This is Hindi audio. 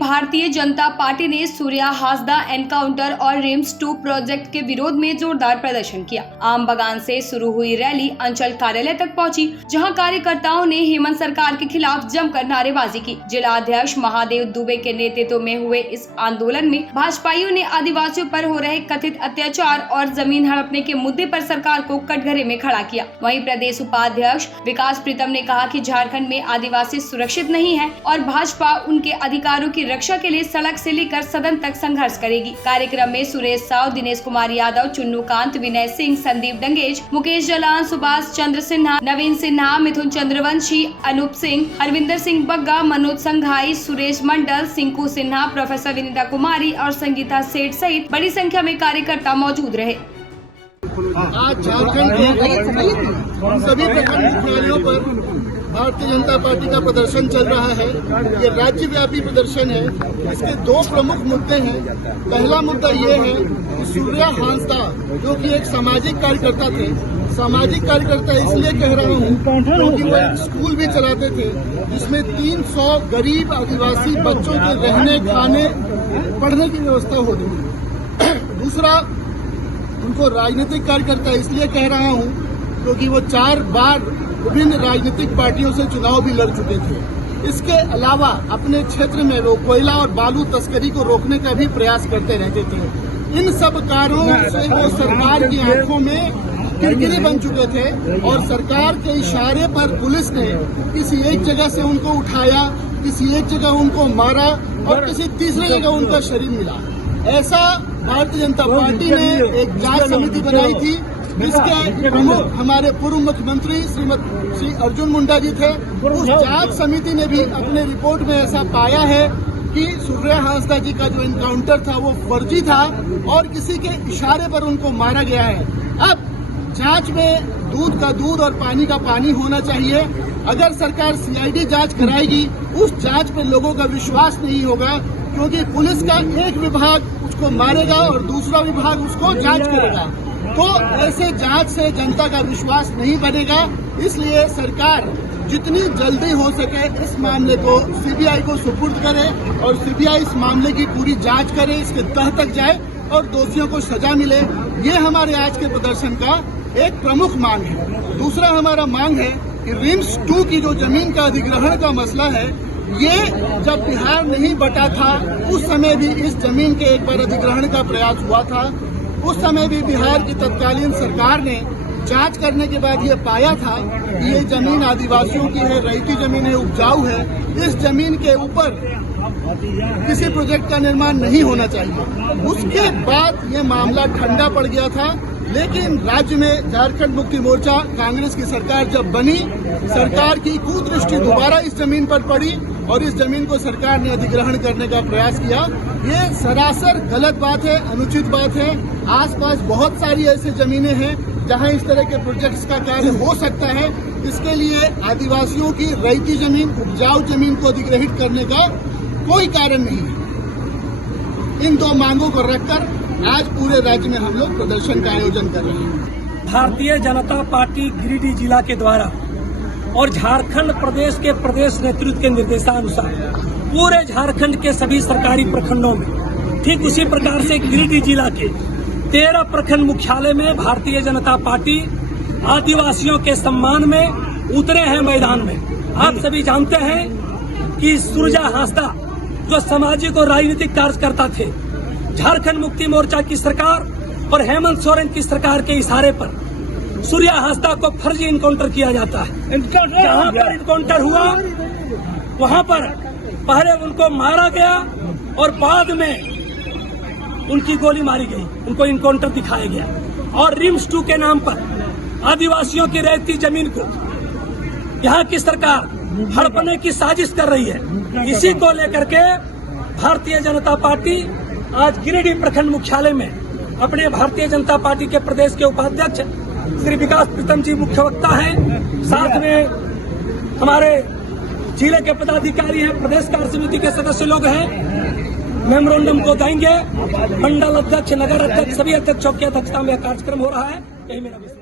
भारतीय जनता पार्टी ने सूर्या हासदा एनकाउंटर और रिम्स 2 प्रोजेक्ट के विरोध में जोरदार प्रदर्शन किया। आम बगान से शुरू हुई रैली अंचल कार्यालय तक पहुंची, जहां कार्यकर्ताओं ने हेमंत सरकार के खिलाफ जमकर नारेबाजी की। जिला अध्यक्ष महादेव दुबे के नेतृत्व में हुए इस आंदोलन में भाजपाइयों ने आदिवासियों पर हो रहे कथित अत्याचार और जमीन हड़पने के मुद्दे पर सरकार को कटघरे में खड़ा किया। वहीं प्रदेश उपाध्यक्ष विकास प्रीतम ने कहा कि झारखंड में आदिवासी सुरक्षित नहीं है और भाजपा उनके अधिकारों की रक्षा के लिए सड़क से लेकर सदन तक संघर्ष करेगी। कार्यक्रम में सुरेश साव, दिनेश कुमार यादव, चुन्नू कांत, विनय सिंह, संदीप डंगेज, मुकेश जलान, सुभाष चंद्र सिन्हा, नवीन सिन्हा, मिथुन चंद्रवंशी, अनूप सिंह, हरविंदर सिंह बग्गा, मनोज संघाई, सुरेश मंडल, सिंकू सिन्हा, प्रोफेसर विनीता कुमारी और संगीता सेठ सहित बड़ी संख्या में कार्यकर्ता मौजूद रहे। आज झारखंड के सभी प्रखंड मुख्यालयों पर भारतीय जनता पार्टी का प्रदर्शन चल रहा है। ये राज्यव्यापी प्रदर्शन है। इसके 2 प्रमुख मुद्दे हैं। पहला मुद्दा ये है कि सूर्या हासदा, जो कि एक सामाजिक कार्यकर्ता थे, सामाजिक कार्यकर्ता इसलिए कह रहा हूँ क्योंकि वो एक स्कूल भी चलाते थे जिसमें 300 गरीब आदिवासी बच्चों के रहने, खाने, पढ़ने की व्यवस्था हो रही है। दूसरा, उनको राजनीतिक कार्यकर्ता इसलिए कह रहा हूँ क्योंकि वो 4 बार विभिन्न राजनीतिक पार्टियों से चुनाव भी लड़ चुके थे। इसके अलावा अपने क्षेत्र में वो कोयला और बालू तस्करी को रोकने का भी प्रयास करते रहते थे। इन सब कारणों से वो सरकार की आंखों में किरकिरी बन चुके थे और सरकार के इशारे पर पुलिस ने किसी एक जगह से उनको उठाया, किसी एक जगह उनको मारा और किसी तीसरी जगह उनका शरीर मिला। ऐसा भारतीय जनता पार्टी ने एक जांच समिति बनाई थी जिसके प्रमुख हमारे पूर्व मुख्यमंत्री श्री अर्जुन मुंडा जी थे। उस जांच समिति ने भी अपने रिपोर्ट में ऐसा पाया है कि सूर्या हासदा जी का जो एनकाउंटर था वो फर्जी था और किसी के इशारे पर उनको मारा गया है। अब जांच में दूध का दूध और पानी का पानी होना चाहिए। अगर सरकार सीआईडी जांच कराएगी, उस जांच पे लोगों का विश्वास नहीं होगा क्योंकि पुलिस का एक विभाग उसको मारेगा और दूसरा विभाग उसको जांच करेगा। तो ऐसे जांच से जनता का विश्वास नहीं बनेगा। इसलिए सरकार जितनी जल्दी हो सके इस मामले को सीबीआई को सुपुर्द करे और सीबीआई इस मामले की पूरी जांच करे, इसके तह तक जाए और दोषियों को सजा मिले। ये हमारे आज के प्रदर्शन का एक प्रमुख मांग है। दूसरा हमारा मांग है कि रिम्स 2 की जो जमीन का अधिग्रहण का मसला है, ये जब बिहार नहीं बटा था उस समय भी इस जमीन के एक बार अधिग्रहण का प्रयास हुआ था। उस समय भी बिहार की तत्कालीन सरकार ने जांच करने के बाद ये पाया था कि ये जमीन आदिवासियों की है, रैयती जमीन है, उपजाऊ है। इस जमीन के ऊपर किसी प्रोजेक्ट का निर्माण नहीं होना चाहिए। उसके बाद ये मामला ठंडा पड़ गया था। लेकिन राज्य में झारखंड मुक्ति मोर्चा कांग्रेस की सरकार जब बनी, सरकार की कुदृष्टि दोबारा इस जमीन पर पड़ी और इस जमीन को सरकार ने अधिग्रहण करने का प्रयास किया। ये सरासर गलत बात है, अनुचित बात है। आसपास बहुत सारी ऐसी जमीनें हैं जहां इस तरह के प्रोजेक्ट्स का कार्य हो सकता है। इसके लिए आदिवासियों की रैयती जमीन, उपजाऊ जमीन को अधिग्रहित करने का कोई कारण नहीं है। इन 2 मांगों को रखकर आज पूरे राज्य में हम लोग प्रदर्शन का आयोजन कर रहे हैं। भारतीय जनता पार्टी गिरिडीह जिला के द्वारा और झारखंड प्रदेश के प्रदेश नेतृत्व के निर्देशानुसार पूरे झारखंड के सभी सरकारी प्रखंडों में, ठीक उसी प्रकार से गिरिडीह जिला के 13 प्रखंड मुख्यालय में भारतीय जनता पार्टी आदिवासियों के सम्मान में उतरे हैं मैदान में। आप सभी जानते हैं कि सूर्या हासदा जो सामाजिक और राजनीतिक कार्यकर्ता थे, झारखंड मुक्ति मोर्चा की सरकार और हेमंत सोरेन की सरकार के इशारे पर सूर्या हासदा को फर्जी इनकाउंटर किया जाता है। जहां पर इनकाउंटर हुआ वहां पर पहले उनको मारा गया और बाद में उनकी गोली मारी गई, उनको इनकाउंटर दिखाया गया। और रिम्स 2 के नाम पर आदिवासियों की रैयती जमीन को यहाँ की सरकार हड़पने की साजिश कर रही है। इसी को लेकर के भारतीय जनता पार्टी आज गिरिडीह प्रखंड मुख्यालय में अपने भारतीय जनता पार्टी के प्रदेश के उपाध्यक्ष श्री विकास प्रीतम जी मुख्य वक्ता हैं, साथ में हमारे जिले के पदाधिकारी हैं, प्रदेश कार्य समिति के सदस्य लोग हैं। मेमोरेंडम को देंगे। मंडल अध्यक्ष, नगर अध्यक्ष, सभी अध्यक्षों की अध्यक्षता में कार्यक्रम हो रहा है। यही मेरा